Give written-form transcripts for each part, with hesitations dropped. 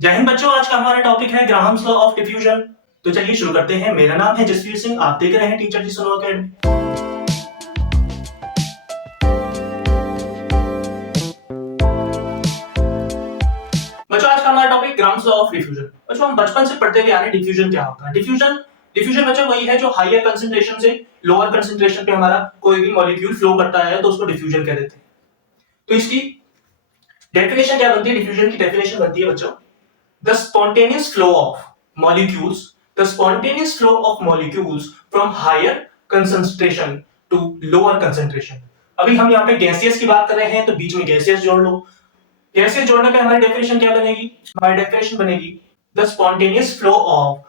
जय हिंद बच्चों, आज का हमारा टॉपिक है ग्राहम्स लॉ ऑफ डिफ्यूजन। तो चलिए शुरू करते हैं। मेरा नाम है जसवीर सिंह, आप देख रहे हैं टीचर जी सुनो अकेडमी। बच्चों, आज का हमारा topic Graham's law of diffusion. बच्चों, हम बचपन से पढ़ते हुए आ रहे हैं डिफ्यूजन क्या होता है। डिफ्यूजन डिफ्यूजन बच्चों वही है जो हायर कंसंट्रेशन से लोअर कंसंट्रेशन पे हमारा कोई भी मॉलिक्यूल फ्लो करता है तो उसको डिफ्यूजन कह देते हैं। तो इसकी डेफिनेशन क्या बनती है? डिफ्यूजन की डेफिनेशन बनती है बच्चों, the spontaneous flow of molecules the spontaneous flow of molecules from higher concentration to lower concentration। अभी हम यहाँ पे गैसियस की बात कर रहे हैं तो बीच में गैसियस जोड़ लो। गैसियस जोड़ने पे हमारी डेफिनेशन क्या बनेगी? हमारी डेफिनेशन बनेगी the spontaneous flow of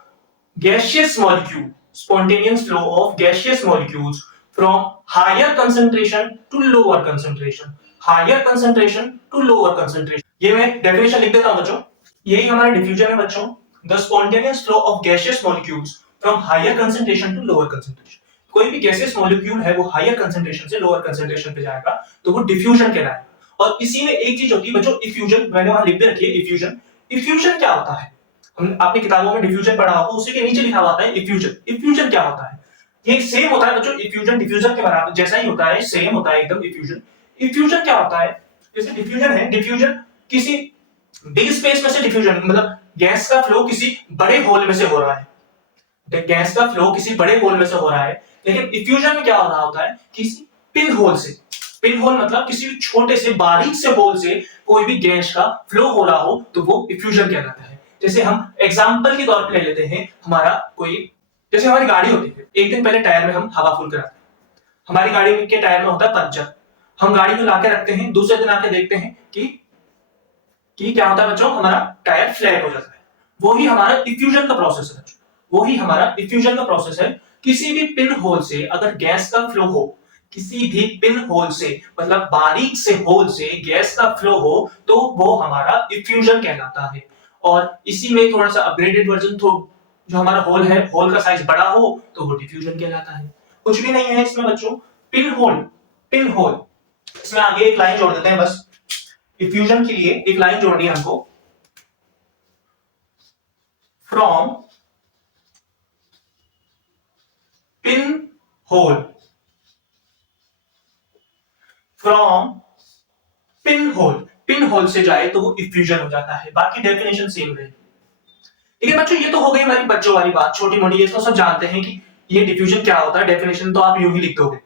gaseous molecule spontaneous flow of gaseous molecules from higher concentration to lower concentration higher concentration to lower concentration। ये मैं डेफिनेशन लिख देता हूं बच्चों। यही हमारा डिफ्यूजन है बच्चों, the spontaneous flow of gaseous molecules from higher concentration to lower concentration. कोई भी गैसियस मॉलिक्यूल है वो हायर कंसंट्रेशन से लोअर कंसंट्रेशन पे जाएगा तो वो डिफ्यूजन कहलाएगा। और इसी में एक चीज होती है बच्चों, इफ्यूजन। मैंने वहां लिख दे रखी है इफ्यूजन। इफ्यूजन क्या होता है? हम आपने किताबों में डिफ्यूजन पढ़ा होगा, उसी के नीचे लिखा होता है इफ्यूजन। इफ्यूजन क्या होता है? ये सेम होता है बच्चों, इफ्यूजन डिफ्यूजन के बराबर जैसा ही होता है, सेम होता है एकदम इफ्यूजन। इफ्यूजन क्या होता है? जैसे डिफ्यूजन है, डिफ्यूजन किसी बिग स्पेस में से डिफ्यूजन मतलब गैस का फ्लो किसी बड़े होल में से हो रहा है। गैस का फ्लो किसी बड़े होल में से हो रहा है, लेकिन इफ्यूजन में क्या हो रहा होता है? किसी पिन होल से। पिन होल मतलब किसी छोटे से बारीक से होल से कोई भी गैस का फ्लो हो रहा हो तो वो इफ्यूजन कहलाता है। जैसे हम एग्जांपल के तौर पे ले लेते हैं, हमारा कोई, जैसे हमारी गाड़ी होती है, एक दिन पहले टायर में हम हवा फुल कराते हैं। हमारी गाड़ी के टायर में होता है पंचर। हम गाड़ी को लाके रखते हैं, दूसरे दिन आके देखते हैं कि क्या होता है बच्चों, हमारा टायर फ्लैट हो जाता है। वही हमारा इफ्यूजन का प्रोसेस है। वही हमारा इफ्यूजन का प्रोसेस है। किसी भी पिन होल से अगर गैस का फ्लो हो, किसी भी पिन होल से मतलब बारीक से होल से गैस का फ्लो हो तो वो हमारा इफ्यूजन कहलाता है। और इसी में थोड़ा सा अपग्रेडेड वर्जन तो जो हमारा होल है, होल का साइज बड़ा हो तो वो डिफ्यूजन कहलाता है। कुछ भी नहीं है इसमें बच्चों, पिन होल। पिन होल इसमें आगे एक लाइन जोड़ देते हैं बस। डिफ्यूजन के लिए एक लाइन जोड़नी है हमको, from pin hole. From pin hole, pin hole से जाए तो वो इफ्यूजन हो जाता है। बाकी डेफिनेशन सेम रहेगी। ठीक है बच्चों, ये तो हो गई हमारी बच्चों वाली बात, छोटी मोटी, ये तो सब जानते हैं कि ये डिफ्यूजन क्या होता है। डेफिनेशन तो आप यूं ही लिख दोगे।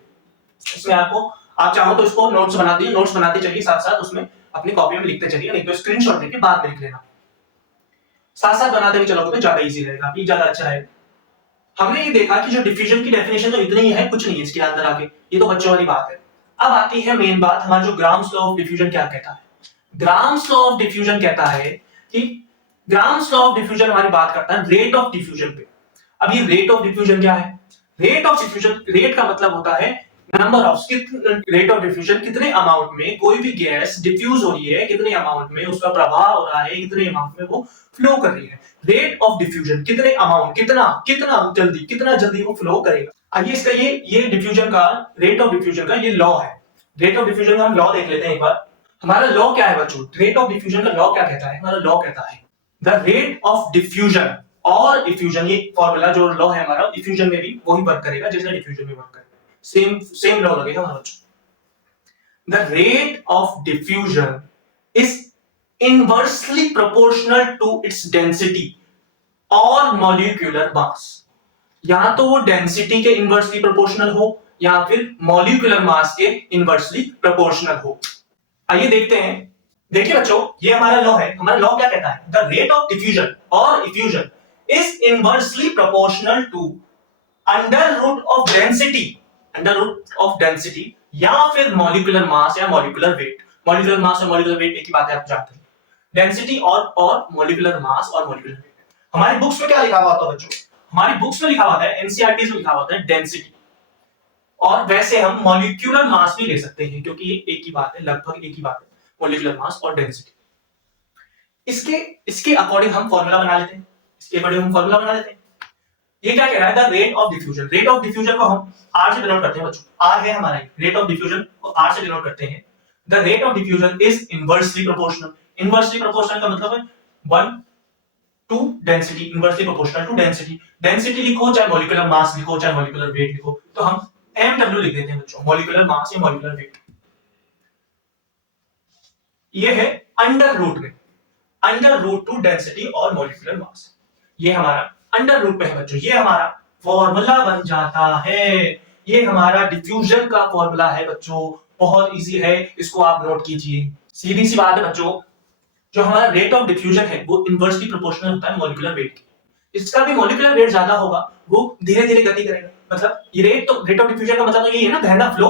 इसमें आपको, आप चाहो तो इसको नोट्स बना दीजिए, नोट्स बनाते चलिए, साथ साथ उसमें अपनी कॉपी में लिखते चलिए, नहीं तो स्क्रीनशॉट लेके बाद में लिख लेना। साथ साथ बनाते हुए चलोगे तो ज्यादा इजी रहेगा, ये ज्यादा अच्छा रहेगा। हमने ये देखा कि जो डिफ्यूजन की डेफिनेशन तो इतनी ही है, कुछ नहीं है इसके अंदर आगे, ये तो बच्चों वाली बात है। अब आती है मेन बात, हमारा जो ग्राम्स लॉ ऑफ डिफ्यूजन क्या कहता है। ग्राम्स लॉ ऑफ डिफ्यूजन कहता है कि ग्राम्स लॉ ऑफ डिफ्यूजन हमारी बात करता है रेट ऑफ डिफ्यूजन पे। अब ये रेट ऑफ डिफ्यूजन क्या है? रेट ऑफ डिफ्यूजन, रेट का मतलब होता है number of, rate of diffusion कितने अमाउंट में कोई भी गैस डिफ्यूज हो रही है, कितने अमाउंट में उसका प्रवाह हो रहा है, कितने अमाउंट में वो फ्लो कर रही है। रेट ऑफ डिफ्यूजन कितने अमाउंट, कितना कितना जल्दी वो फ्लो करेगा। आइए इसका ये डिफ्यूजन का, रेट ऑफ डिफ्यूजन का ये लॉ है। रेट ऑफ डिफ्यूजन का हम लॉ देख लेते हैं एक बार। हमारा लॉ क्या है बच्चों? रेट ऑफ डिफ्यूजन का लॉ क्या कहता है? हमारा लॉ कहता है द रेट ऑफ डिफ्यूजन और इफ्यूजन, ये फॉर्मूला जो लॉ है हमारा, इफ्यूजन में भी वही वर्क करेगा जैसे डिफ्यूजन में वर्क करेगा। सेम लॉ लगेगा हमारा बच्चों। The rate of diffusion is inversely proportional to its density और मॉलिक्यूलर मास। या तो वो डेंसिटी के इनवर्सली प्रोपोर्शनल हो या फिर मॉलिक्यूलर मास के इनवर्सली प्रोपोर्शनल हो। आइए देखते हैं। देखिए बच्चों, ये हमारा लॉ है। हमारा लॉ क्या कहता है? द रेट ऑफ डिफ्यूजन और effusion is inversely proportional to under root of density, under root of density या फिर मॉलिक्यूलर मास या मॉलिक्यूलर वेट। मॉलिक्यूलर मास और मॉलिक्यूलर वेट एक ही बात है, आप जानते हैं। डेंसिटी और मॉलिक्यूलर मास और मॉलिक्यूलर वेट। हमारी बुक्स में क्या लिखा हुआ था बच्चों? हमारी बुक्स में लिखा हुआ है, एनसीईआरटी में लिखा हुआ है डेंसिटी। और वैसे हम मॉलिक्यूलर मास भी ले सकते हैं क्योंकि ये एक ही बात है, लगभग एक ही बात है, मॉलिक्यूलर मास और डेंसिटी। इसके अकॉर्डिंग हम फॉर्मूला बना लेते हैं। इसके अकॉर्डिंग हम फॉर्मूला बना लेते हैं। ये क्या कह रहा है? The rate of diffusion. Rate of diffusion को हम आर से डिनोट करते हैं बच्चों। आर है हमारा रेट ऑफ डिफ्यूजन को आर से डिनोट करते हैं। The rate of diffusion is inversely proportional. Inversely proportional का मतलब है 1 to density, inversely proportional to density. Density लिखो चाहे मॉलिक्यूलर मास लिखो चाहे मॉलिक्यूलर वेट लिखो, तो हम एमडब्ल्यू लिख देते हैं बच्चों, मॉलिक्यूलर मास या मॉलिक्यूलर वेट। ये है अंडर रूट में, अंडर रूट टू डेंसिटी और मॉलिक्यूलर मास, ये हमारा अंडर रूट पे है बच्चों। ये हमारा फॉर्मूला बन जाता है, ये हमारा डिफ्यूजन का फॉर्मूला है बच्चों, बहुत इजी है, इसको आप नोट कीजिए। सीधी सी बात है बच्चों, जो हमारा रेट ऑफ डिफ्यूजन है वो इनवर्सली प्रोपोर्शनल होता है मॉलिक्यूलर वेट के। इसका भी मॉलिक्यूलर वेट ज्यादा होगा, वो धीरे धीरे गति करेगा। मतलब ये रेट ऑफ डिफ्यूजन का मतलब तो यही है ना, बहना, फ्लो,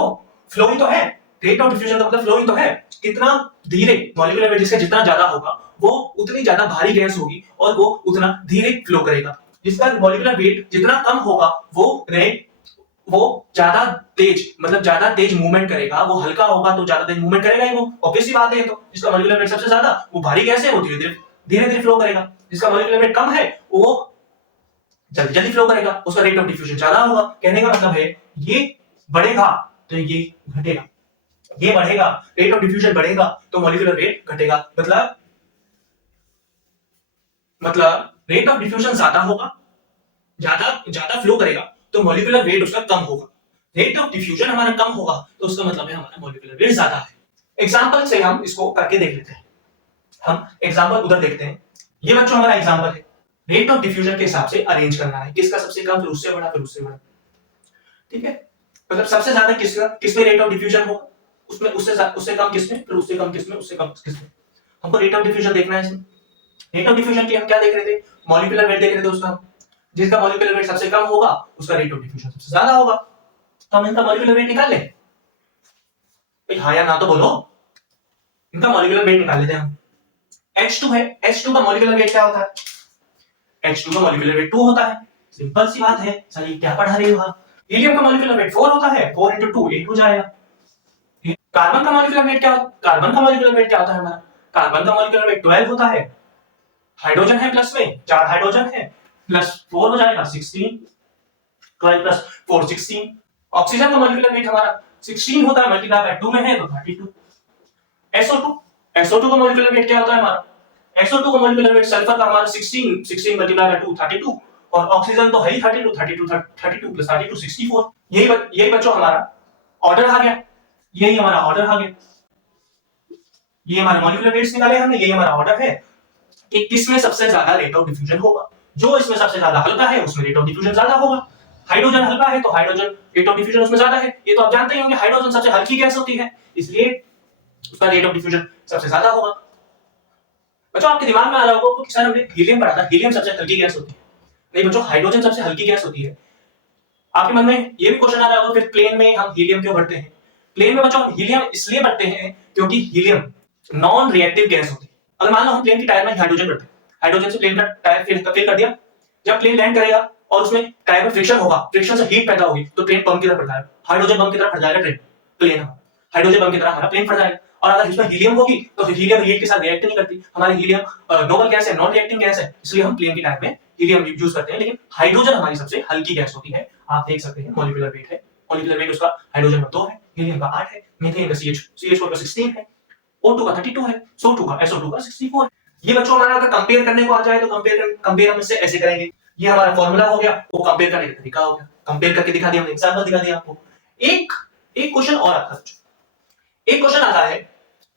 फ्लो ही तो है। रेट ऑफ डिफ्यूजन का मतलब फ्लो ही तो है। कितना धीरे मॉलिक्यूलर वेट जिसका जितना ज्यादा होगा वो उतनी ज्यादा भारी गैस होगी और वो उतना धीरे फ्लो करेगा। जिसका मॉलिक्यूलर वेट जितना कम होगा वो ज्यादा तेज, मतलब ज्यादा तेज मूवमेंट करेगा। वो हल्का होगा तो ज्यादा तेज मूवमेंट करेगा ही, वो ऑब्वियस सी बात है। तो जिसका मॉलिक्यूलर वेट सबसे ज्यादा वो भारी गैस है, वो धीरे धीरे फ्लो करेगा। जिसका मॉलिक्यूलर वेट कम है वो जल्दी जल्दी फ्लो करेगा, उसका रेट ऑफ डिफ्यूजन ज्यादा होगा। कहने का मतलब है ये बढ़ेगा तो ये घटेगा, ये बढ़ेगा, रेट ऑफ डिफ्यूजन बढ़ेगा तो मॉलिक्यूलर वेट घटेगा। मतलब रेट ऑफ डिफ्यूजन ज्यादा होगा, ज्यादा ज्यादा फ्लो करेगा तो मॉलिक्यूलर वेट उसका कम होगा। रेट ऑफ डिफ्यूजन हमारा कम होगा तो उसका मतलब है हमारा मॉलिक्यूलर वेट ज्यादा है। एग्जांपल से हम इसको करके देख लेते हैं। हम एग्जांपल उधर देखते हैं। ये बच्चों हमारा एग्जांपल है, रेट ऑफ डिफ्यूजन के हिसाब से अरेंज करना है, किसका सबसे कम फिर उससे बड़ा फिर उससे बड़ा, ठीक है। मतलब सबसे ज्यादा किसमें रेट ऑफ डिफ्यूजन होगा, उसमें उससे कम किसमें, फिर उससे कम किसमें, उससे कम किसमें। हमको रेट ऑफ डिफ्यूजन देखना है इसमें। रेट ऑफ डिफ्यूजन की हम क्या देख रहे थे, मॉलिक्यूलर वेट देख रहे थे उसका। जिसका मॉलिक्यूलर वेट सबसे कम होगा उसका रेट ऑफ डिफ्यूजन सबसे ज्यादा होगा। तो हम इनका मॉलिक्यूलर वेट निकाल लें भाई, हाँ या ना तो बोलो। इनका मॉलिक्यूलर वेट निकाल लेते हैं हम। H2 है, H2 का मॉलिक्यूलर वेट क्या होता है, H2 का मॉलिक्यूलर वेट 2 होता है। सिंपल सी बात है, सर ये क्या पढ़ा रही हो आप। हीलियम का मॉलिक्यूलर वेट 4 होता है, 4 into 2 8 हो जाएगा। कार्बन का मॉलिक्यूलर वेट क्या होता है, कार्बन का मॉलिक्यूलर वेट क्या होता है हमारा, कार्बन का मॉलिक्यूलर वेट 12 होता है। हाइड्रोजन है प्लस में, 4 हाइड्रोजन है, प्लस 4 हो जाएगा 16, 12 प्लस 4 16। ऑक्सीजन का मॉलिक्यूलर वेट हमारा 16 होता है, मल्टीप्लाई बाय 2 में है तो 32। SO2 का मॉलिक्यूलर वेट क्या होता है हमारा, SO2 का मॉलिक्यूलर वेट सल्फर का हमारा 16 मल्टीप्लाई बाय 2 32, और ऑक्सीजन तो है ही 32 प्लस 32 64। यही बच्चों हमारा ऑर्डर आ गया, यही हमारा ऑर्डर आ गया। ये हमारे मॉलिक्यूलर वेट्स निकाले हमने, यही हमारा ऑर्डर है कि किसमें सबसे ज्यादा रेट ऑफ डिफ्यूजन होगा। जो इसमें सबसे ज्यादा हल्का है उसमें रेट ऑफ डिफ्यूजन ज्यादा होगा। हाइड्रोजन हल्का है तो हाइड्रोजन रेट ऑफ डिफ्यूजन उसमें ज्यादा है। ये तो आप जानते ही होंगे, हाइड्रोजन सबसे हल्की गैस होती है, इसलिए उसका रेट ऑफ डिफ्यूजन सबसे ज्यादा होगा। बच्चों आपके दिमाग में आ रहा होगा कि सर हमने हीलियम पढ़ा था, हीलियम सबसे हल्की गैस होती है। नहीं बच्चों, हाइड्रोजन सबसे हल्की गैस होती है। आपके मन में ये भी क्वेश्चन आ रहा होगा फिर प्लेन में हम हीलियम क्यों भरते हैं। प्लेन में बच्चों हम हीलियम इसलिए भरते हैं क्योंकि हीलियम नॉन रिएक्टिव गैस होती है। अगर मान लो हम प्लेन की टायर में हाइड्रोजन भरते हैं, हाइड्रोजन से प्लेन का टायर फिल कर दिया, जब प्लेन लैंड करेगा और उसमें टायर में फ्रिक्शन होगा, फ्रिक्शन से हीट पैदा होगी तो ट्रेन बम की तरफ फट जाएगा, हाइड्रोजन बम की तरफ फट जाएगा ट्रेन, प्लेन हाइड्रोजन बम की तरह हमारा प्लेन फट जाएगा। और अगर इसमें हीलियम होगी तो हीलियम हीट के साथ रिएक्ट नहीं करती, हमारी हीलियम नोबल गैस है, नॉन रिएक्टिंग गैस है, इसलिए हम प्लेन की टायर में हीलियम यूज करते हैं। लेकिन हाइड्रोजन हमारी सबसे हल्की गैस होती है। आप देख सकते हैं मॉलिक्यूलर वेट है, मॉलिक्यूलर वेट उसका हाइड्रोजन का 2 है, हीलियम का 8 है, मीथेन का CH4 का 16 है, O2 का 32 है, SO2 का 64 है। ये बच्चों हमारा अगर कंपेयर करने को आ जाए तो कंपेयर हम इससे ऐसे करेंगे। ये हमारा फॉर्मूला हो गया, वो कंपेयर करने का तरीका हो गया, कंपेयर करके दिखा दिया हमने, एग्जांपल दिखा दिया आपको। एक एक क्वेश्चन और आता है, एक क्वेश्चन आता है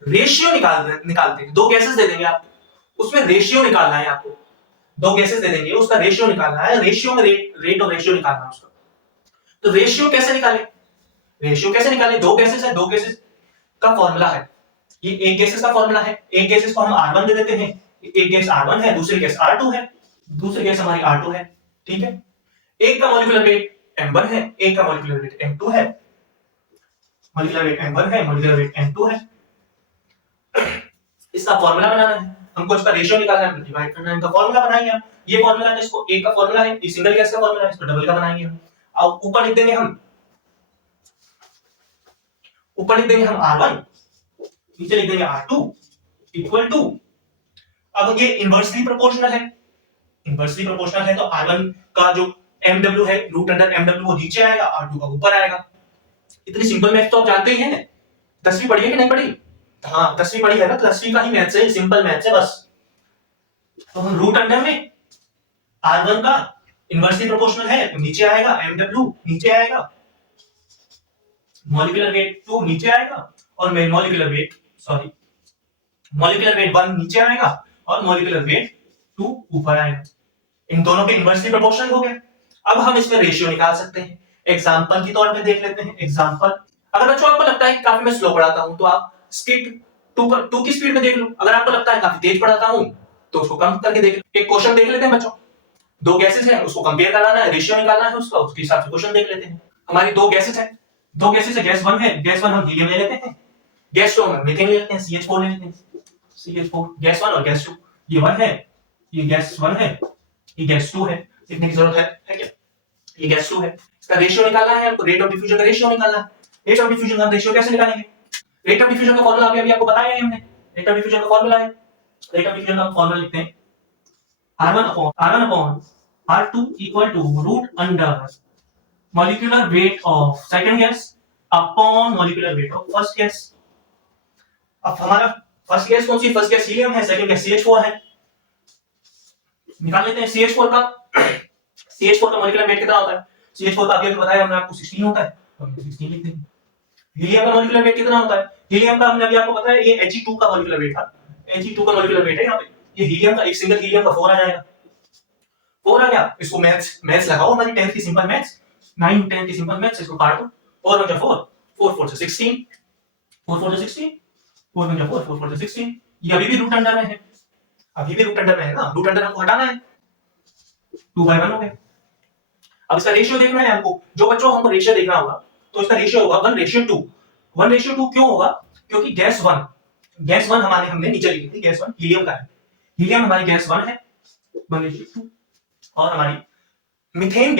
रेशियो निकालते हैं, दो गैसेस दे देंगे आपको, उसमें रेशियो निकालना है आपको। दो गैसेस दे देंगे, उसका रेशियो निकालना है, रेशियो में रेट ऑफ रेशियो निकालना है उसका। तो रेशियो कैसे निकाले, रेशियो कैसे निकाले, दो गैसेस है, दो गैसेस का फॉर्मूला है। ये एक गैसेस का फॉर्मूला है, एक गैसेस को हम R1 दे देते हैं, एक गैस R1 है, दूसरी गैस R2 है, दूसरी गैस हमारी R2 है, ठीक है। एक का मॉलिक्यूलर वेट M1 है, एक का मॉलिक्यूलर वेट M2 है, मॉलिक्यूलर वेट M1 है, मॉलिक्यूलर वेट M2 है। इसका फॉर्मूला बनाना है हमको, इसका रेशियो निकालना है, डिवाइड करना है, इनका फॉर्मूला बनाएंगे हम। ये फॉर्मूला है, इसको एक का फॉर्मूला है, ये सिंगल गैस का फॉर्मूला है, इसको डबल का बनाएंगे हम। अब ऊपर लिख देंगे हम, ऊपर लिख देंगे हम R1, नीचे लिख देंगे R2 इक्वल टू, अब ये इनवर्सली प्रोपोर्शनल है, इनवर्सली प्रोपोर्शनल है तो R1 का जो MW है रूट अंडर MW वो नीचे आएगा, R2 का ऊपर आएगा। इतनी सिंपल मैथ तो आप जानते ही हैं, 10वीं पढ़ी है कि नहीं पढ़ी। हाँ 10वीं पढ़ी है ना, 10वीं का ही मैथ्स है, सिंपल मैथ्स है बस। तो हम रूट अंडर में R1 का इनवर्सली प्रोपोर्शनल है तो नीचे आएगा, MW नीचे आएगा, मॉलिक्यूलर वेट 2 नीचे आएगा और मॉलिक्यूलर वेट 1 नीचे आएगा और मॉलिक्यूलर वेट 2 ऊपर आएगा। इन दोनों के इनवर्सली प्रोपोर्शनल हो गए। अब हम इसमें रेशियो निकाल सकते हैं। एग्जांपल के तौर पे देख लेते हैं। एग्जांपल, अगर बच्चों आपको लगता है कि काफी मैं स्लो पढ़ाता हूं तो आप स्पीड 2 की स्पीड में देख लो। अगर आपको लगता है काफी तेज पढ़ाता हूं तो उसको कम करके देख लो। एक क्वेश्चन देख लेते हैं बच्चों। दो गैसेस हैं, उसको कंपेयर कराना है, रेशियो निकालना है उसका, उसके हिसाब से क्वेश्चन देख लेते हैं। हमारी दो गैसेस हैं, दो गैसेस है, गैस 1 है, गैस 1 हम हीलियम ले लेते हैं, गैस 2 हम मीथेन ले लेते हैं, CH4 ले लेते हैं, CH4, गैस 1 और गैस 2, ये 1 है, ये गैस 1 है, ये गैस 2 है, लिखने की जरूरत है क्या? ये गैस 2 है। इसका रेशियो निकालना है हमको, रेट ऑफ डिफ्यूजन का रेशियो निकालना है। रेट ऑफ डिफ्यूजन का रेशियो कैसे निकालेंगे? रेट ऑफ डिफ्यूजन का फार्मूला अभी आपको बताया है हमने। रेट ऑफ डिफ्यूजन का फार्मूला है, रेट ऑफ डिफ्यूजन का फार्मूला लिखते हैं R1 upon R2 equal to root under molecular weight of second gas upon molecular weight of first gas। अब हमारा फर्स्ट गैस कौन सी? फर्स्ट गैस हीलियम है, second gas CH4 है। निकाल लेते हैं CH4 का। CH4 का मॉलिक्यूलर वेट कितना होता है? CH4 का अभी बताया हमने आपको 16 होता है, तो हम 16 लिख देंगे। हीलियम का मॉलिक्यूलर वेट कितना होता है? हीलियम का हमने अभी आपको बताया, ये He2 का मॉलिक्यूलर वेट था, He2 का मॉलिक्यूलर वेट है यहाँ पे। ये हीलियम का, एक सिंगल हीलियम का 4 आ जाएगा, 4 आ गया। इसको मैथ्स लगाओ, हमारी 10th की सिंपल मैथ्स, 9 10 की सिंपल मैथ्स, इसको काट दो। 4 1 4, 4 4 से 16, 4 4 से 16, 4 1 4, 4 4 से 16। ये अभी भी रूट अंडर में है, अभी भी रूट अंडर में है ना, रूट अंडर हमको हटाना है, 2/1 हो गया। अब इसका रेशियो देखना है हमको। जो बच्चों हमको रेशियो देखना होगा तो इसका रेशियो होगा 1:2। 1:2 क्यों होगा? क्योंकि गैस 1 हमारे हमने नीचे लिखी थी, गैस 1 हीलियम का है, हीलियम हमारी गैस 1 है, 1:2, और हमारी मीथेन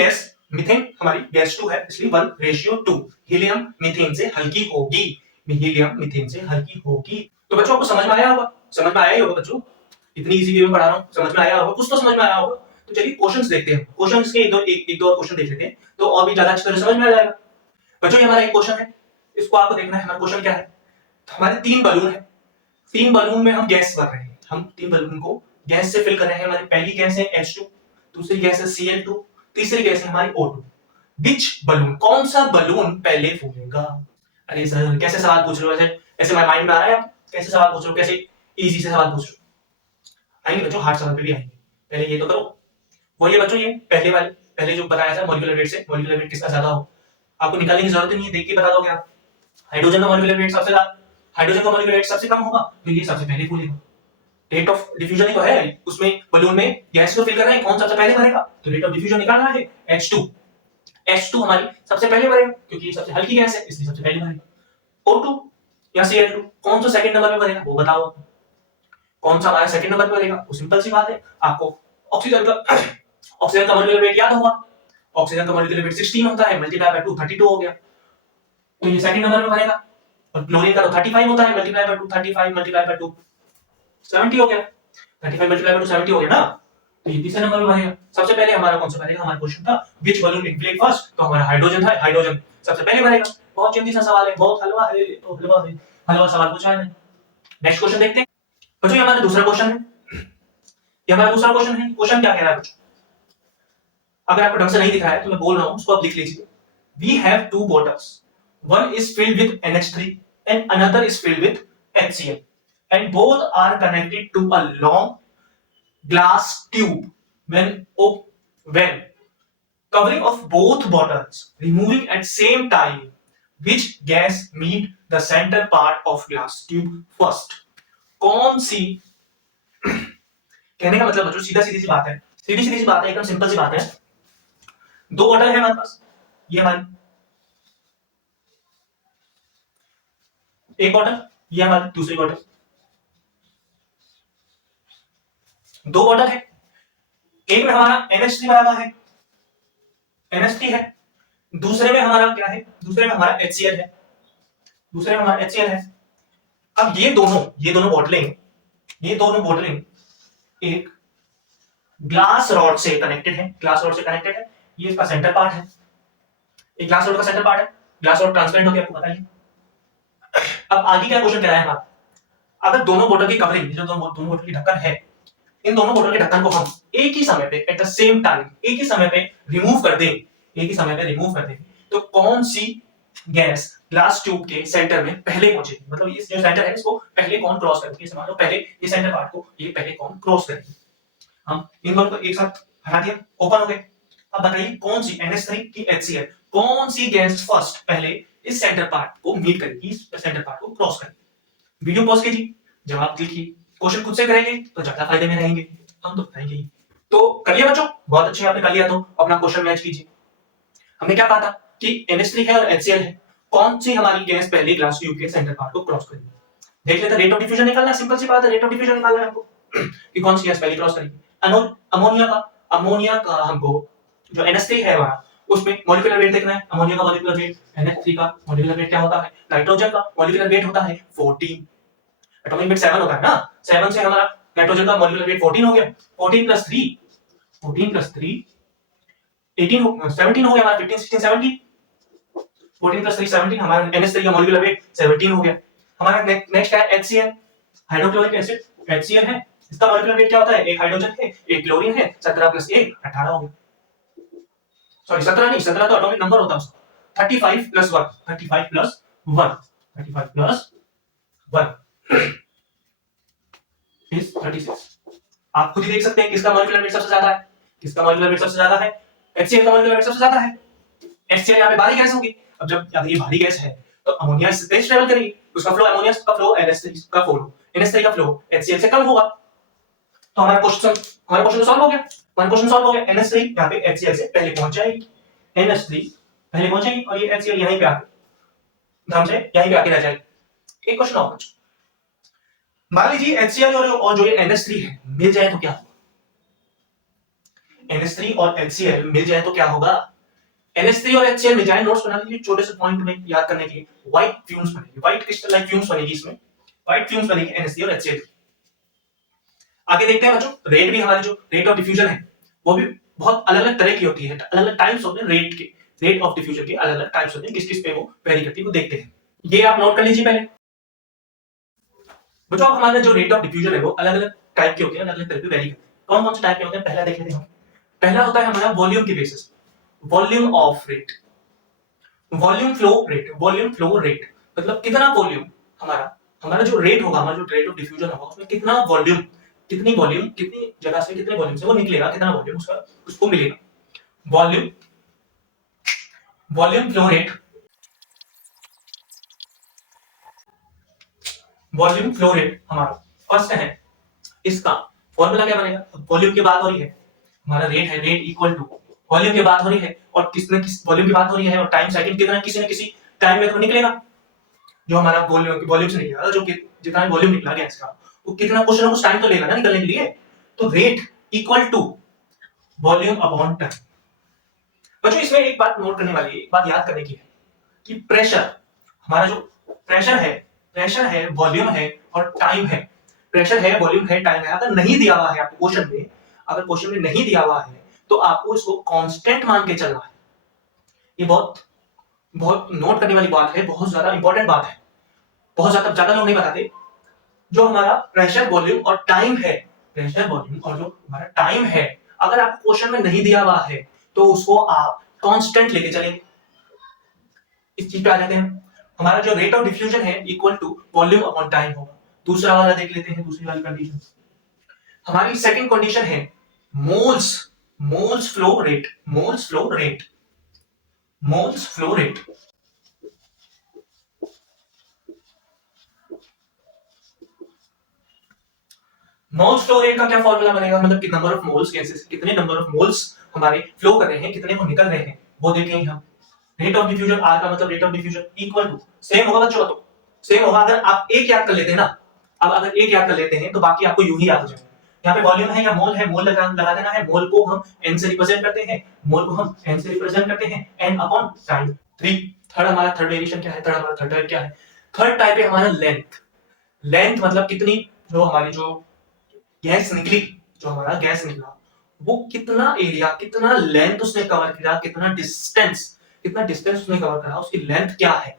हमारी गैस 2 है, इसलिए 1:2। हीलियम मीथेन से हल्की होगी, हीलियम मीथेन से हल्की होगी। तो बच्चों आपको समझ में आया होगा, समझ में आया ही होगा बच्चों, इतनी इजी वे में पढ़ा रहा हूं, समझ में आया होगा, कुछ तो समझ में आया होगा। तो चलिए क्वेश्चंस देखते हैं, क्वेश्चंस के एक दो क्वेश्चन देख लेते हैं तो और भी ज्यादा अच्छी तरह समझ में आ जाएगा। बच्चों ये हमारा एक क्वेश्चन है, इसको आपको देखना है। हमारा क्वेश्चन क्या है? तो हमारे 3 बलून है, 3 बलून में हम गैस भर रहे हैं, हम 3 बलून को गैस से फिल कर रहे हैं। हमारी पहली गैस है H2, दूसरी गैस है Cl2, तीसरी गैस है हमारी O2। विच बलून, कौन सा बलून पहले फूलेगा? अरे सर कैसे सवाल पूछ रहे हो, ऐसे ऐसे मेरे माइंड में आ रहा है आप कैसे सवाल पूछ रहे हो, कैसे इजी से सवाल पूछ रहे हो। आएंगे बच्चों, हार्ड सवाल पे भी आएंगे, पहले ये तो करो। वही है बच्चों, ये पहले जो बताया था मॉलिक्यूलर वेट से, मॉलिक्यूलर वेट किसका ज्यादा हो, आपको निकालने की जरूरत नहीं है, देख के बता दोगे आप। हाइड्रोजन का मॉलिक्यूलर वेट सबसे ज्यादा, हाइड्रोजन का मॉलिक्यूलर वेट सबसे कम होगा तो ये सबसे पहले फूलेगा। रेट ऑफ डिफ्यूजन ही तो है, उसमें बलून में गैस को फिल कर रहे हैं, कौन सबसे पहले भरेगा? तो रेट ऑफ डिफ्यूजन निकालना है, H2, H2 हमारी सबसे पहले भरेगा क्योंकि ये सबसे हल्की गैस है, इसलिए सबसे पहले भरेगा। O2 या Cl2 कौन सा सेकंड नंबर पे भरेगा, वो बताओ कौन सा हमारा सेकंड नंबर पे भरेगा? वो सिंपल सी बात है, आपको ऑक्सीजन का मॉलिक्यूलर वेट याद होगा, ऑक्सीजन का मॉलिक्यूलर वेट 16 होता है, मल्टीप्लाई बाय 2 32 हो गया, तो ये सेकंड नंबर पे भरेगा। और क्लोरीन का तो 35 होता है, मल्टीप्लाई बाय 2 35 मल्टीप्लाई बाय 2 70 हो गया, 35 मल्टीप्लाई बाय 2 70 हो गया ना, तो ये तीसरे नंबर पे भरेगा। सबसे पहले हमारा कौन सा भरेगा? हमारा क्वेश्चन था व्हिच बलून इन्फ्लेट फर्स्ट, तो हमारा हाइड्रोजन था, हाइड्रोजन सबसे पहले भरेगा। बहुत जल्दी सा सवाल है, बहुत हलवा है, तो हलवा सवाल पूछा है। नेक्स्ट क्वेश्चन देखते हैं बच्चों, ये हमारा दूसरा क्वेश्चन है, ये हमारा दूसरा क्वेश्चन है। क्वेश्चन क्या कह रहा है बच्चों? अगर आपको ढंग से नहीं दिख रहा है तो मैं बोल रहा हूं, उसको आप लिख लीजिए। We have 2 bottles, one is filled with NH3 and another is filled with HCl, and both are connected to a long glass tube. When covering of both bottles removing at same time, which gas meet the center part of glass tube first? कौन सी, कहने का मतलब बच्चों सीधा सीधी सी बात है, सीधी सीधी सी बात है, एकदम सिंपल सी बात है। 2 बॉटल है हमारे पास, ये हमारी एक बॉटल, ये हमारी दूसरी बॉटल, 2 बॉटल है। एक में हमारा NH3 भरा हुआ है, NH3 है, दूसरे में हमारा क्या है? दूसरे में हमारा HCl है, दूसरे में हमारा HCl है। अब ये दोनों बोतलें एक ग्लास रॉड से कनेक्टेड है, ग्लास रॉड से कनेक्टेड है, ये इसका सेंटर पार्ट है, एक ग्लास रॉड का सेंटर पार्ट है, ग्लास रॉड ट्रांसपेरेंट होती है, आपको बताइए। अब आगे क्या क्वेश्चन कह रहा है हमारा? अगर दोनों बोतल की कवरिंग, जो दोनों बोतल की ढक्कन है, इन दोनों बोतल के ढक्कन को हम एक ही समय पे एट द सेम टाइम एक ही समय पे रिमूव कर दें, एक ही समय पे रिमूव कर दें, तो कौन सी गैस ग्लास ट्यूब के सेंटर में पहले पहुंचेगी, मतलब ये जो सेंटर है इसको पहले कौन क्रॉस करेगी, मान लो पहले ये सेंटर पार्ट को ये पहले कौन क्रॉस करेगी। हम इन दोनों को एक साथ हटा दिया, ओपन हो गए। अब बताइए कौन सी NH3 की HCl, कौन सी गैस फर्स्ट पहले इस सेंटर पार्ट को मीट करेगी, इस सेंटर पार्ट को क्रॉस करेगी। वीडियो पॉज कीजिए, जवाब लिखिए, क्वेश्चन खुद से करेंगे तो ज्यादा फायदे में रहेंगे, हम तो बताएंगे ही। तो करिए बच्चों, बहुत अच्छे आपने कर लिया, तो अपना क्वेश्चन मैच कीजिए। हमने क्या कहा था कि NH3 है और HCl है, कौन सी हमारी गैस पहले ग्लास ट्यूब के सेंटर पार्ट को क्रॉस करेगी। देख लेते, रेट ऑफ डिफ्यूजन निकालना, सिंपल सी बात है, रेट ऑफ डिफ्यूजन निकालना है हमको कि कौन सी गैस पहले क्रॉस करेगी। अमोनिया का हमको जो NH3 है हमारा, उसमें मॉलिक्यूलर वेट देखना है। अमोनिया का मॉलिक्यूलर वेट, NH3 का मॉलिक्यूलर वेट क्या होता है, नाइट्रोजन का मॉलिक्यूलर वेट होता है 14, एटॉमिक वेट 7 होता है ना, 7 से हमारा नाइट्रोजन का मॉलिक्यूलर वेट 14 हो गया, 14 प्लस 3 18 17 हो गया हमारा, 15 16 17, 14 प्लस 3 17, हमारा NH3 का मॉलिक्यूलर वेट 17 हो गया। हमारा नेक्स्ट है HCl, हाइड्रोक्लोरिक एसिड, HCl है, इसका मॉलिक्यूलर वेट क्या होता है, एक हाइड्रोजन है एक क्लोरीन है, 17 प्लस 1 18 हो गया। सॉरी 17 नहीं, 17 तो एटॉमिक नंबर होता है उसका, 35 प्लस 1 35 प्लस 1 35 प्लस 1 इज 36। आप खुद ही देख सकते हैं किसका मॉलिक्यूलर वेट सबसे ज्यादा है, किसका मॉलिक्यूलर वेट सबसे ज्यादा है, HCl का मॉलिक्यूलर वेट सबसे ज्यादा है। HCl यहाँ पे भारी गैस होगी, अब जब ये भारी गैस है तो अमोनिया इससे तेज ट्रेवल करेगी, उसका फ्लो, अमोनिया का फ्लो NH3 का फ्लो, NH3 का फ्लो HCl से कम होगा। तो हमारा क्वेश्चन सॉल्व हो गया, हमारा क्वेश्चन सॉल्व हो गया। NH3 यहाँ पे HCl से पहले पहुंच जाएगी, NH3 पहले पहुंचेगी और ये HCl यहीं पे आके ध्यान से यहीं पे आके रह जाएगी। एक क्वेश्चन और बच्चों, मान लीजिए HCl और जो ये NH3 है मिल जाए तो क्या होगा, NH3 और HCl मिल जाए तो क्या होगा, NH3 और HCl मिल जाए, नोट्स बना लीजिए छोटे से पॉइंट में याद करने के लिए, व्हाइट फ्यूम्स बनेगी, व्हाइट क्रिस्टल लाइक फ्यूम्स बनेगी, इसमें व्हाइट फ्यूम्स बनेगी NH3 और HCl। आगे देखते हैं बच्चों, रेट भी हमारी जो रेट ऑफ डिफ्यूजन है वो भी बहुत अलग अलग तरह की होती है, अलग अलग टाइप्स होते हैं रेट के, रेट ऑफ डिफ्यूजन के अलग अलग टाइप्स होते हैं, किस किस पे वो वेरी करती है वो देखते हैं। ये आप नोट कर लीजिए पहले बच्चों, अब हमारे जो रेट ऑफ डिफ्यूजन है वो अलग अलग टाइप के होते हैं, अलग अलग तरह पे वेरी करते हैं। कौन कौन से टाइप के होते हैं पहला देख लेते हैं हम। पहला होता है हमारा वॉल्यूम के basis, volume of rate, volume flow rate मतलब कितना वॉल्यूम, हमारा हमारा जो रेट होगा, हमारा जो रेट ऑफ डिफ्यूजन होगा उसमें कितना वॉल्यूम, कितनी जगह से कितने वॉल्यूम से वो निकलेगा, कितना वॉल्यूम उसका उसको मिलेगा। Volume volume flow rate, volume flow rate हमारा फर्स्ट है। इसका फॉर्मूला क्या बनेगा, वॉल्यूम की बात हो रही है, हमारा रेट है, रेट इक्वल टू वॉल्यूम की बात हो रही है और किसने किस वॉल्यूम की बात हो रही है और टाइम सेकंड कितना किसी न किसी टाइम में तो निकलेगा, जो हमारा वॉल्यूम से निकलेगा, जो जितना वॉल्यूम निकला गैस का वो कितना कुछ ना कुछ टाइम तो लेगा ना निकलने के लिए। तो rate equal to volume upon time. बच्चों इसमें एक बात नोट करने वाली है, एक बात याद करने की है कि प्रेशर, हमारा जो प्रेशर है वॉल्यूम है और टाइम है, प्रेशर है वॉल्यूम है टाइम है, अगर नहीं दिया हुआ है आपको क्वेश्चन में, अगर क्वेश्चन में नहीं दिया हुआ है तो आपको इसको कांस्टेंट मान के चलना है। ये बहुत बहुत नोट करने वाली बात है, बहुत ज्यादा इंपॉर्टेंट बात है, बहुत ज्यादा लोग नहीं बताते। जो हमारा प्रेशर वॉल्यूम और टाइम है, प्रेशर वॉल्यूम और जो हमारा टाइम है, अगर आपको क्वेश्चन में नहीं दिया हुआ है तो उसको आप कांस्टेंट लेके चलेंगे। इस चीज पे आ जाते हैं, हमारा जो रेट ऑफ डिफ्यूजन है equal to volume upon time होगा। दूसरा वाला देख लेते हैं, दूसरी वाली कंडीशन, हमारी सेकंड कंडीशन है moles, moles flow rate, moles flow rate, moles flow rate. Moles flow rate का क्या फॉर्मूला बनेगा, मतलब कितना नंबर ऑफ मोल्स गैसेस, कितने नंबर ऑफ मोल्स हमारे फ्लो कर रहे हैं, कितने को निकल रहे हैं वो देखेंगे हम। रेट ऑफ डिफ्यूजन आर का मतलब rate of diffusion equal to same होगा बच्चों, तो सेम होगा। अगर आप एक याद कर लेते हैं ना, अब अगर एक याद कर लेते हैं तो बाकी आपको यूं ही याद हो जाएगा। यहाँ पे वॉल्यूम है या मोल है, मोल लगा देना है, मोल को हम n से रिप्रेजेंट करते हैं, मोल को हम n से रिप्रेजेंट करते हैं, n अपॉन टाइम 3। थर्ड हमारा थर्ड वेरिएशन क्या है, थर्ड हमारा थर्ड टाइप क्या है, थर्ड टाइप है हमारा लेंथ। लेंथ मतलब कितनी, जो हमारी जो गैस निकली, जो हमारा गैस निकला वो कितना एरिया, कितना लेंथ उसने कवर किया, कितना डिस्टेंस उसने कवर करा, उसकी लेंथ क्या है,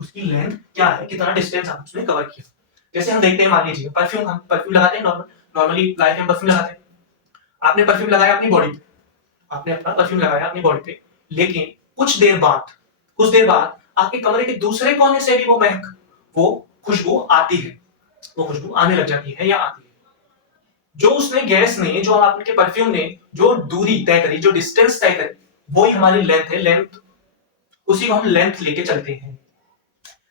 उसकी लेंथ क्या है, कितना डिस्टेंस उसने कवर किया। जैसे हम देखते हैं, मान लीजिए परफ्यूम, हम परफ्यूम लगाते हैं नॉर्मल, नॉर्मली लाइफ में परफ्यूम लगाते हैं, आपने परफ्यूम लगाया अपनी बॉडी पे, आपने अपना परफ्यूम लगाया अपनी बॉडी पे, लेकिन कुछ देर बाद आपके कमरे के दूसरे कोने से भी वो खुशबू आती है, वो खुशबू आने लग जाती है या आती है। जो उसने गैस ने, जो आपके परफ्यूम ने जो दूरी तय करी, जो डिस्टेंस तय करी, वो ही हमारी लेंथ है। लेंथ, उसी को हम लेंथ लेके चलते हैं।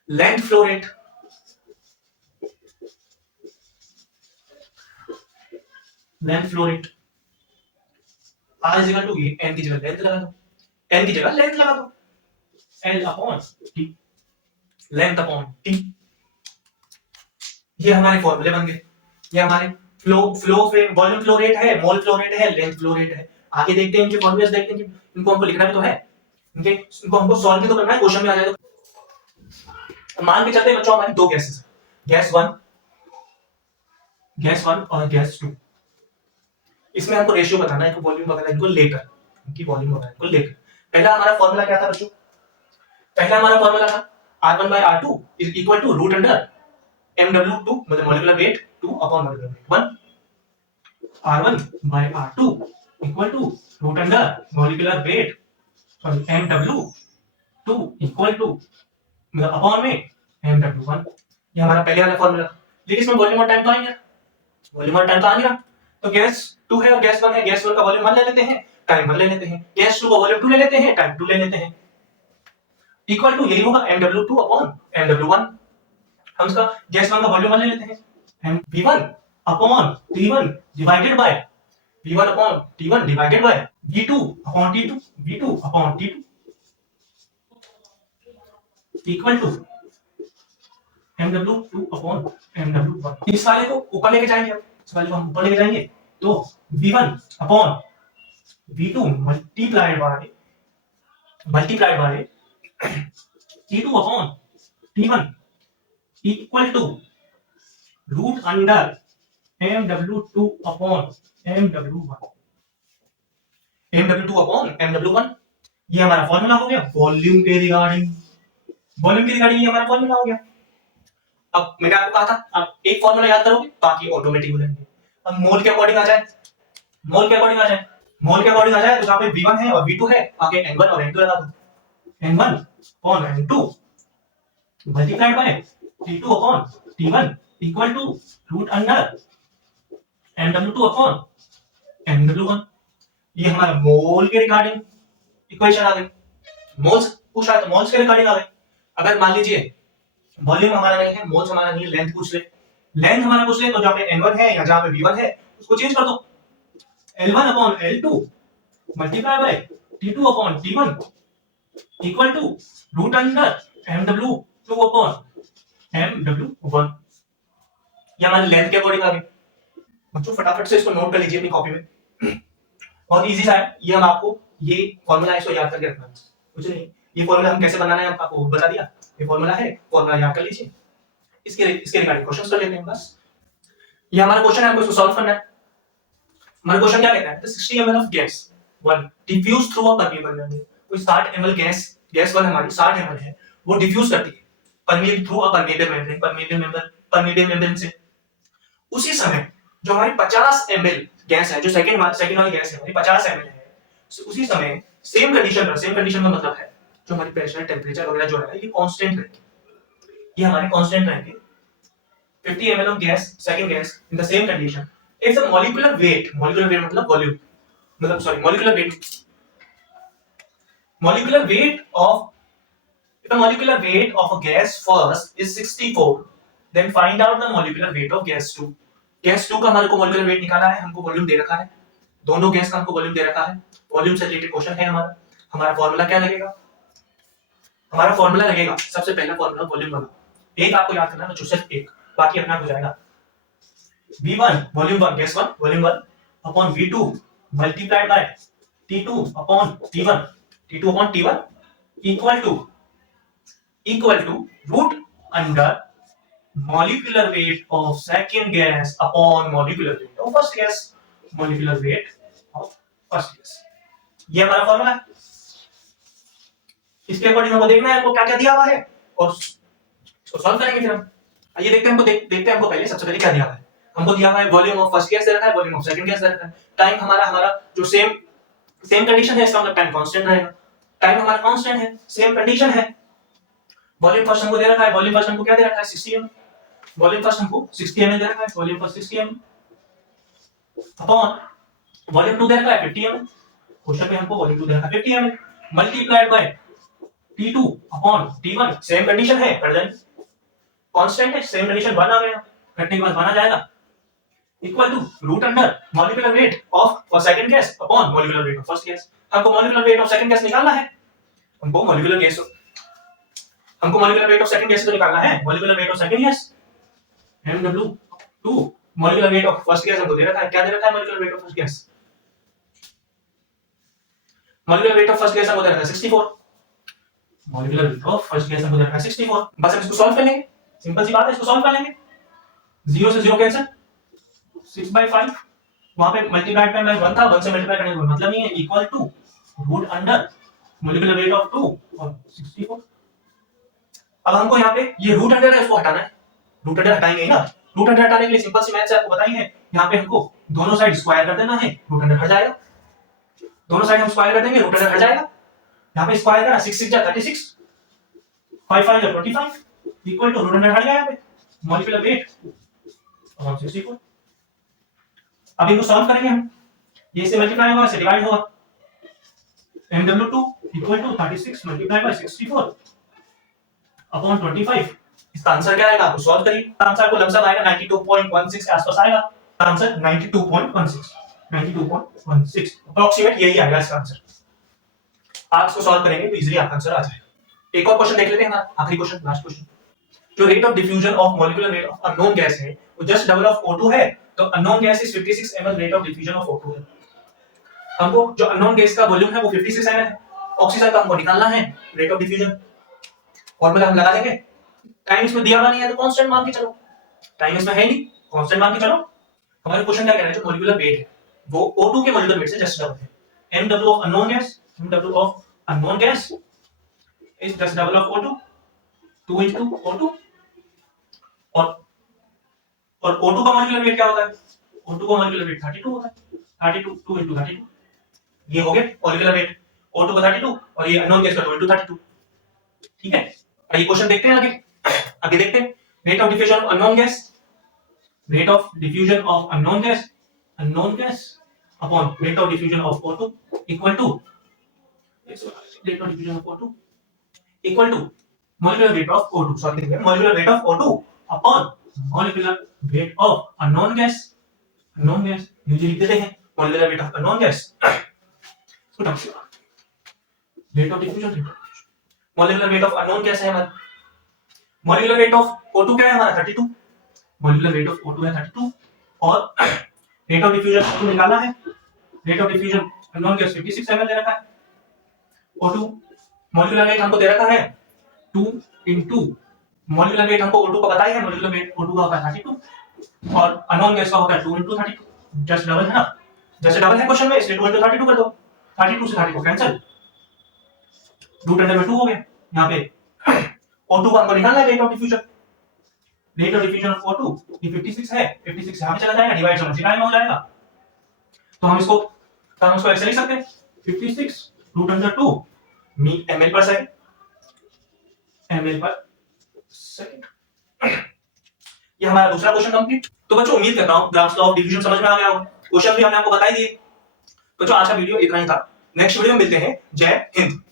Length flow rate, length flow rate R is equal to N की जगह लेंथ लगा दो, एन की जगह लेंथ लगा दो, L upon T, length upon T. ये हमारे फॉर्मूले बन गए, ये हमारे वॉल्यूम फ्लो रेट है, मोल फ्लो रेट है, लेंथ फ्लो रेट है। आगे देखते हैं इनके फॉर्मूलेस, देखते हैं कि इनको हमको लिखना भी तो है, इनको हमको सॉल्व भी तो करना है, क्वेश्चन में आ जाए तो। मान के चलते हैं बच्चों हमारी दो गैसेस है, गैस वन और गैस टू। इसमें हमको रेशियो बताना है, वॉल्यूम वगैरह इनको लेकर, इनकी वॉल्यूम वगैरह इनको लेकर। पहला हमारा फॉर्मूला क्या था बच्चों? पहला हमारा फॉर्मूला था R1/R2 is equal to root under MW2 मतलब molecular weight 2 upon molecular weight 1। R1/R2 equal to root under molecular weight sorry MW2 equal to मतलब अपॉन में MW1। ये हमारा पहले वाला फॉर्मूला। लेकिन इसमें वॉल्यूम और टाइम तो आ नहीं रहा, वॉल्यूम और टाइम तो आ नहीं रहा, तो गैस 2 है और गैस 1 है। गैस 1 का वॉल्यूम 1 ले लेते हैं, टाइम 1 ले लेते हैं। गैस 2 का वॉल्यूम 2 ले लेते हैं, टाइम 2 ले लेते हैं। इक्वल टू यही होगा MW2 अपॉन MW1। हम इसका गैस 1 का वॉल्यूम 1 ले लेते हैं, V1 upon T1 divided by V1 upon T1 divided by V2 upon T2, V2 upon T2 equal to MW2 upon MW1। इस वाले को ऊपर लेके जाएंगे, इस वाले को हम ऊपर लेके जाएंगे तो V1 upon V2 multiplied by T2 upon T1 equal to root under MW2 upon MW1। MW2 upon MW1 ये हमारा फॉर्मूला हो गया वॉल्यूम के रिगार्डिंग। वॉल्यूम के रिगार्डिंग ये हमारा फॉर्मूला हो गया। अब मैंने आपको कहा था आप एक फॉर्मूला याद करोगे बाकी ऑटोमेटिक हो जाएंगे। अब मोल के अकॉर्डिंग आ जाए, मोल के अकॉर्डिंग आ जाए, मोल के अकॉर्डिंग आ जाए तो जहां पे V1 है और V2 है आगे N1 और N2 लगा दो। N1 upon N2 multiplied by T2 upon T1 equal to root under MW2 upon MW1। ये हमारा मोल के रिगार्डिंग इक्वेशन आ गई। मोल्स पूछा है तो मोल्स के रिगार्डिंग आ गई। अगर मान लीजिए वॉल्यूम हमारा नहीं है, मोल्स हमारा नहीं है, लेंथ पूछ ले, लेंथ हमारा पूछ ले तो जहां पे N1 है या जहां पे V1 है उसको चेंज कर दो। L1 upon L2 multiply by T2 upon T1 equal to root under MW2 upon MW1। ये हमारी लेंथ के अकॉर्डिंग आ गई। बच्चों फटाफट से इसको नोट कर लीजिए अपनी कॉपी में, बहुत इजी सा है। ये हम आपको ये फॉर्मूला है इसको याद करके रखना है, कुछ नहीं। ये फॉर्मूला हम कैसे बनाना है आपको बता दिया, ये फॉर्मूला है, फॉर्मूला याद कर लीजिए। इसके रिगार्डिंग क्वेश्चंस कर लेते हैं बस। ये हमारा क्वेश्चन है, हमको इसको सॉल्व करना है। हमारा क्वेश्चन क्या कहता है, 60 ml of gas 1 diffuse through a permeable membrane. कोई 60 ml गैस 1 हमारी 60 ml है, वो डिफ्यूज करती है permeable through a permeable membrane से। उसी समय जो हमारी 50 ml गैस है, जो सेकंड वाली गैस है हमारी 50 ml है, उसी समय सेम कंडीशन का मतलब है जो हमारी प्रेशर टेंपरेचर वगैरह जो है ये कांस्टेंट रहेंगे, ये हमारे कांस्टेंट रहेंगे। 50 ml of gas, second gas in the same condition. If the molecular weight मतलब volume, मतलब sorry, molecular weight of if the molecular weight of a gas first is 64, then find out the molecular weight of gas 2. gas 2 का हमारे को molecular weight निकालना है, हमको volume दे रखा है, दोनों गैस का हमको वॉल्यूम दे रखा है, वॉल्यूम से रिलेटेड क्वेश्चन है हमारा। हमारा फॉर्मूला क्या लगेगा, हमारा फॉर्मूला लगेगा सबसे पहला फॉर्मूला वॉल्यूम वाला, एक आपको याद करना है जो सिर्फ एक, बाकी अपना हो जाएगा। V1 volume 1 gas 1 volume 1 upon V2 multiplied by T2 upon T1 equal to root under molecular weight of second gas upon molecular weight of first gas, molecular weight of first gas। ये हमारा formula है। इसके according हमको देखना है हमको क्या क्या दिया हुआ है और इसको सॉल्व करेंगे। फिर हम आइए देखते हैं हमको पहले सबसे पहले क्या दिया हुआ है। हमको दिया हुआ है वॉल्यूम ऑफ फर्स्ट गैस दे रखा है, वॉल्यूम ऑफ सेकंड गैस दे रखा है। टाइम हमारा जो सेम कंडीशन है, इसका मतलब टाइम कांस्टेंट रहेगा। टाइम हमारा कांस्टेंट है, सेम कंडीशन है। वॉल्यूम फर्स्ट हमको दे रखा है, वॉल्यूम फर्स्ट हमको क्या दे रखा है 60 ml। वॉल्यूम फर्स्ट हमको 60 ml दे रखा है, volume first 60 ml upon volume 2 दे रखा है 50 ml। क्वेश्चन में हमको वॉल्यूम 2 दे रखा है 50 ml multiplied by T2 upon T1। Same condition है, कर दें कांस्टेंट है, सेम कंडीशन 1 आ गया, करने के बाद 1 आ जाएगा equal to root under molecular weight of second gas upon molecular weight of first gas. हमको molecular weight of second gas निकालना है, हमको molecular weight of second gas तो निकालना है। Molecular weight of second gas MW2 molecular weight of first gas हमको दे रखा है, क्या दे रखा है molecular weight of first gas? Molecular weight of first gas हमको दे रखा है 64। Molecular weight of first gas हमको दे रखा है 64। बस हम इसको सॉल्व कर लेंगे, सिंपल सी बात है, इसको सॉल्व कर लेंगे। 0 से 0 कैंसिल, 6/5 वहां पे मल्टीप्लाइड बाय 1 था, 1 से मल्टीप्लाई करने का मतलब नहीं है, equal to root under molecular weight of 2 और 64। अब हमको यहाँ पे ये रूट अंडर है, इसको हटाना है। रूट अंडर हटाएंगे ना, रूट अंडर हटाने के लिए सिंपल सी मैथ्स है, आपको बताई है। यहाँ पे हमको दोनों साइड स्क्वायर कर देना है, रूट अंडर हट जाएगा। दोनों साइड हम स्क्वायर कर देंगे, रूट अंडर हट जाएगा। यहाँ पे स्क्वायर करा 6 6 जा 36, 5 5 जा 25 इक्वल टू रूट अंडर हट गया यहाँ पे मॉलिक्यूलर वेट और 64। अब इनको सॉल्व करेंगे हम, ये से मल्टीप्लाई होगा, से डिवाइड होगा। MW2 equal to 36 multiply by 64 upon 25। इसका आंसर क्या आएगा, आपको सॉल्व करिए। आंसर को लमसम आएगा 92.16 के आसपास आएगा। आंसर 92.16 अप्रोक्सीमेट यही आएगा इसका आंसर। आप इसको सॉल्व करेंगे तो इजीली आपका आंसर आ जाएगा। एक और क्वेश्चन देख लेते हैं हमारा आखिरी क्वेश्चन, लास्ट क्वेश्चन। जो rate of diffusion of molecular weight of unknown gas है वो जस्ट डबल ऑफ O2 है, तो unknown gas is 56 ml rate of diffusion of O2 है। हमको जो अननोन गैस का वॉल्यूम है वो 56 ml है, ऑक्सीजन का हमको निकालना है रेट ऑफ डिफ्यूजन। फॉर्मूला हम लगा देंगे, टाइम इसमें दिया हुआ नहीं है तो कांस्टेंट मान के चलो, टाइम इसमें है नहीं, कांस्टेंट मान के चलो। हमारे क्वेश्चन क्या कह रहा है, जो मॉलिक्यूलर वेट है वो O2 के मॉलिक्यूलर वेट से जस्ट डबल है। MW of unknown gas is just double of O2, 2 into O2 और O2 का मॉलिक्यूलर वेट क्या होता है? O2 का मॉलिक्यूलर वेट 32 होता है। 32 2 into 32 ये हो गया मॉलिक्यूलर वेट। O2 का 32 और ये अननोन गैस का 2 into 32। ठीक है, ये क्वेश्चन देखते हैं आगे देखते हैं। Rate of diffusion of unknown gas upon rate of diffusion of O2 equal to rate of diffusion of O2 equal to molecular weight of O2, sorry molecular weight of O2 upon molecular weight of unknown gas usually लिखते हैं molecular weight of unknown gas. Rate of diffusion molecular weight of unknown gas है हमारा, molecular weight of O2 क्या है हमारा 32, molecular weight of O2 है 32 और rate of diffusion O2 निकालना है। Rate of diffusion unknown gas 56 ml दे रखा है। O2 मॉलिक्यूलर वेट हमको दे रखा है 2 into मॉलिक्यूलर वेट हमको O2 का पता है, मॉलिक्यूलर वेट O2 का होता है 32 और अननोन गैस का होता है 2 into 32, जस्ट डबल है ना, जैसे डबल है क्वेश्चन में इसलिए 2 into 32 कर दो। 32 से 32 कैंसिल, रूट अंडर में 2 हो गया। यहाँ पे O2 का हमको निकालना है rate of diffusion of O2 ये 56 है, 56 यहाँ पे चला जाएगा, डिवाइड से मल्टीप्लाई में हो जाएगा, तो हम इसको ऐसे लिख सकते हैं 56 रूट अंडर 2 ml पर सेकंड ये हमारा दूसरा क्वेश्चन कंप्लीट। तो बच्चों उम्मीद करता हूं ग्राम्स लॉ ऑफ डिफ्यूजन समझ में आ गया होगा, क्वेश्चन भी हमने आपको बता ही दिए। बच्चों आज का वीडियो इतना ही था, नेक्स्ट वीडियो में मिलते हैं। जय हिंद।